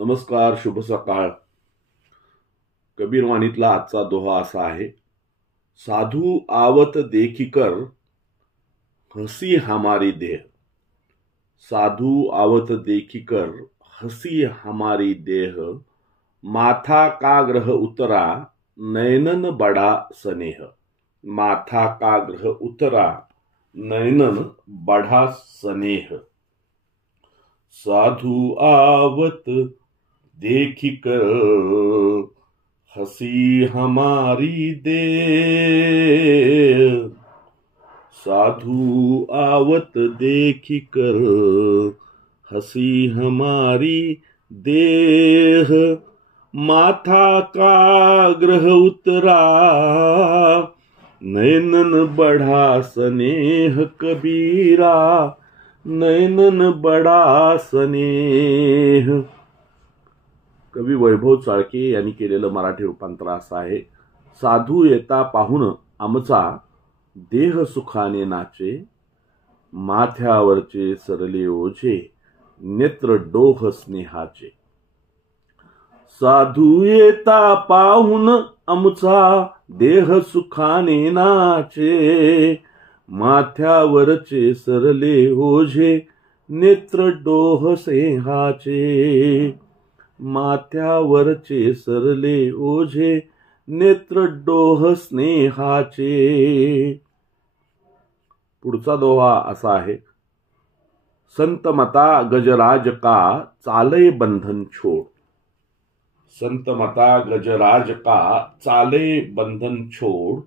नमस्कार, शुभ सकाळ. कबीरवाणीतला आजचा दोहा असा आहे. साधू आवत देखीकर हसी हमारी देह. साधू आवत देखीकर हसी हमारी देह. माथा का ग्रह उतरा नयनन बड़ा स्नेह. माथा का ग्रह उतरा नयनन बड़ा स्नेह. साधु आवत देखिकर हसी हमारी देह. साधु आवत देखिकर हसी हमारी देह. माथा का ग्रह उतरा नयनन बढ़ा स्नेह. कबीरा नयनन बड़ा स्नेह. कवी वैभव चाळके यांनी केलेलं मराठी रूपांतर असं आहे. साधू येता पाहून आमचा देह सुखाने नाचे. माथ्यावरचे सरले ओझे नेत्र डोह स्नेहाचे. साधू येता पाहून आमचा देह सुखाने नाचे. माथ्यावरचे सरले ओझे नेत्र डोह स्नेहाचे. माथ्यावरचे सरले ओझे नेत्र डोह स्नेहाचे. पुढचा दोहा असा आहे. संत मता गजराज का चाले बंधन छोड़. संत मता गजराज का चाले बंधन छोड़.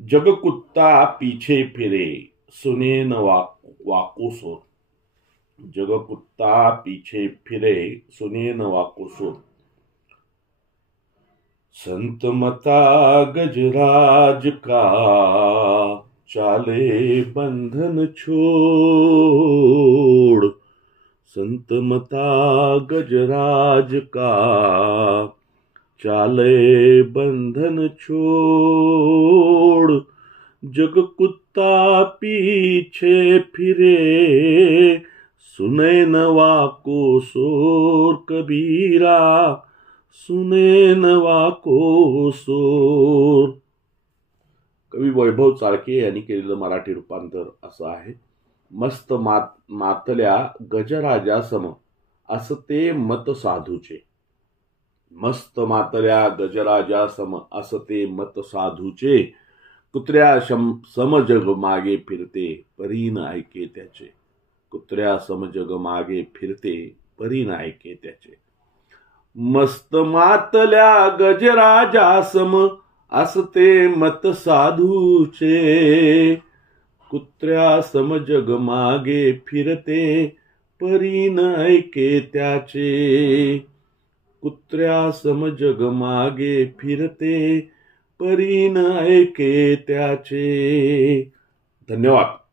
जग कुत्ता पीछे फिरे सुने न वाको सोर. जग कुत्ता पीछे फिरे सुने न वाको सोर. संत मता गजराज का चाले बंधन छोड़. संत मता गजराज का चाले बंधन छोड़. जग कुत्ता पीछे फिरे सुने न वाको सोर. कबीरा सुने न वाको सोर. कवी वैभव चाळके यांनी केलेलं मराठी रूपांतर असं आहे. मस्त मातल्या गजराजासम असते मत साधूचे. मस्त मातल्या गजराजासम असते मत साधूचे. कुत्र्या सम जग मागे फिरते परीन ऐके त्याचे. कुत्र्या सम जग मागे फिरते परीन ऐके त्याचे. मस्त मातल्या गजराजासम असते मत साधूचे. कुत्र्या सम जग मागे फिरते परीन ऐके त्याचे. कुत्र्या सम जग मागे फिरते परीन ऐके त्याचे. धन्यवाद.